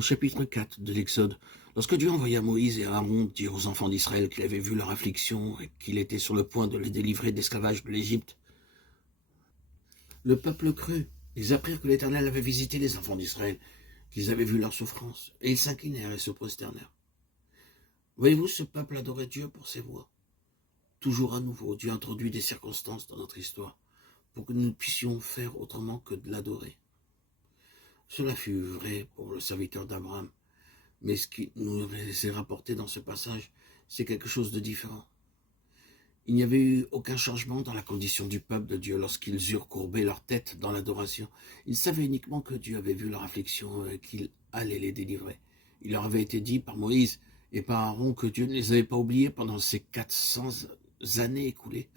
Au chapitre 4 de l'Exode, lorsque Dieu envoya Moïse et Aaron dire aux enfants d'Israël qu'il avait vu leur affliction et qu'il était sur le point de les délivrer de l'esclavage de l'Égypte, le peuple crut. Ils apprirent que l'Éternel avait visité les enfants d'Israël, qu'ils avaient vu leur souffrance, et ils s'inclinèrent et se prosternèrent. Voyez-vous, ce peuple adorait Dieu pour ses voies. Toujours à nouveau, Dieu introduit des circonstances dans notre histoire pour que nous puissions faire autrement que de l'adorer. Cela fut vrai pour le serviteur d'Abraham, mais ce qui nous est rapporté dans ce passage, c'est quelque chose de différent. Il n'y avait eu aucun changement dans la condition du peuple de Dieu lorsqu'ils eurent courbé leur tête dans l'adoration. Ils savaient uniquement que Dieu avait vu leur affliction et qu'il allait les délivrer. Il leur avait été dit par Moïse et par Aaron que Dieu ne les avait pas oubliés pendant ces 400 années écoulées,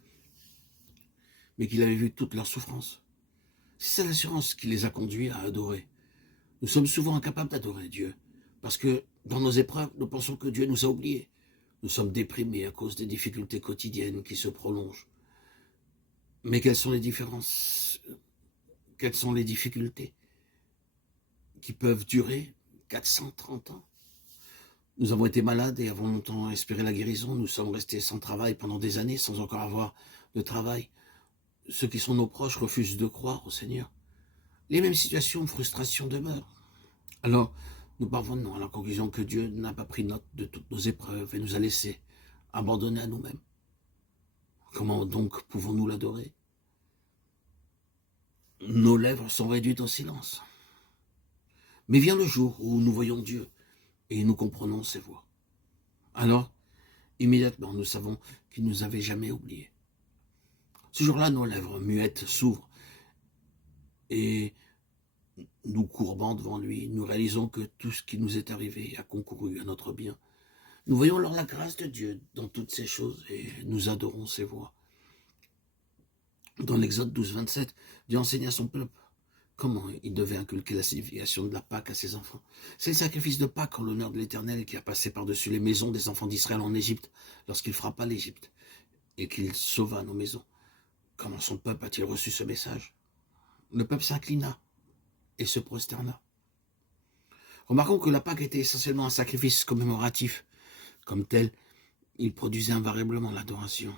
mais qu'il avait vu toute leur souffrance. C'est ça l'assurance qui les a conduits à adorer. Nous sommes souvent incapables d'adorer Dieu, parce que dans nos épreuves, nous pensons que Dieu nous a oubliés. Nous sommes déprimés à cause des difficultés quotidiennes qui se prolongent. Mais quelles sont les différences? Quelles sont les difficultés qui peuvent durer 430 ans? Nous avons été malades et avons longtemps espéré la guérison. Nous sommes restés sans travail pendant des années, sans encore avoir de travail. Ceux qui sont nos proches refusent de croire au Seigneur. Les mêmes situations de frustration demeurent. Alors, nous parvenons à la conclusion que Dieu n'a pas pris note de toutes nos épreuves et nous a laissés abandonnés à nous-mêmes. Comment donc pouvons-nous l'adorer? Nos lèvres sont réduites au silence. Mais vient le jour où nous voyons Dieu et nous comprenons ses voix. Alors, immédiatement, nous savons qu'il ne nous avait jamais oubliés. Ce jour-là, nos lèvres muettes s'ouvrent et nous courbant devant lui, nous réalisons que tout ce qui nous est arrivé a concouru à notre bien. Nous voyons alors la grâce de Dieu dans toutes ces choses et nous adorons ses voies. Dans l'Exode 12, 27, Dieu enseigne à son peuple comment il devait inculquer la signification de la Pâque à ses enfants. C'est le sacrifice de Pâque en l'honneur de l'Éternel qui a passé par-dessus les maisons des enfants d'Israël en Égypte, lorsqu'il frappa l'Égypte et qu'il sauva nos maisons. Comment son peuple a-t-il reçu ce message? Le peuple s'inclina et se prosterna. Remarquons que la Pâque était essentiellement un sacrifice commémoratif. Comme tel, il produisait invariablement l'adoration.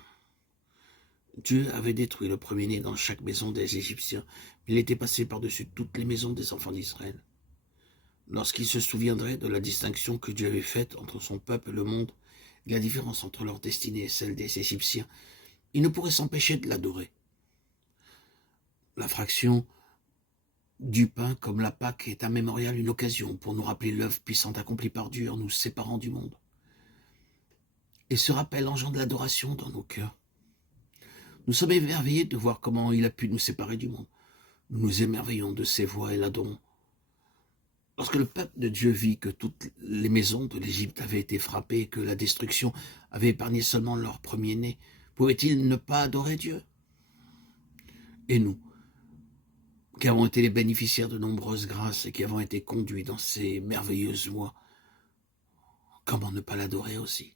Dieu avait détruit le premier-né dans chaque maison des Égyptiens, mais il était passé par-dessus toutes les maisons des enfants d'Israël. Lorsqu'ils se souviendraient de la distinction que Dieu avait faite entre son peuple et le monde, et la différence entre leur destinée et celle des Égyptiens, ils ne pourraient s'empêcher de l'adorer. La fraction du pain comme la Pâque est un mémorial, une occasion pour nous rappeler l'œuvre puissante accomplie par Dieu en nous séparant du monde. Et ce rappel engendre l'adoration dans nos cœurs. Nous sommes émerveillés de voir comment il a pu nous séparer du monde. Nous nous émerveillons de ses voies et l'adorons. Lorsque le peuple de Dieu vit que toutes les maisons de l'Égypte avaient été frappées et que la destruction avait épargné seulement leur premier-né, pouvait-il ne pas adorer Dieu? Et nous, qui avons été les bénéficiaires de nombreuses grâces et qui avons été conduits dans ces merveilleuses voies, comment ne pas l'adorer aussi?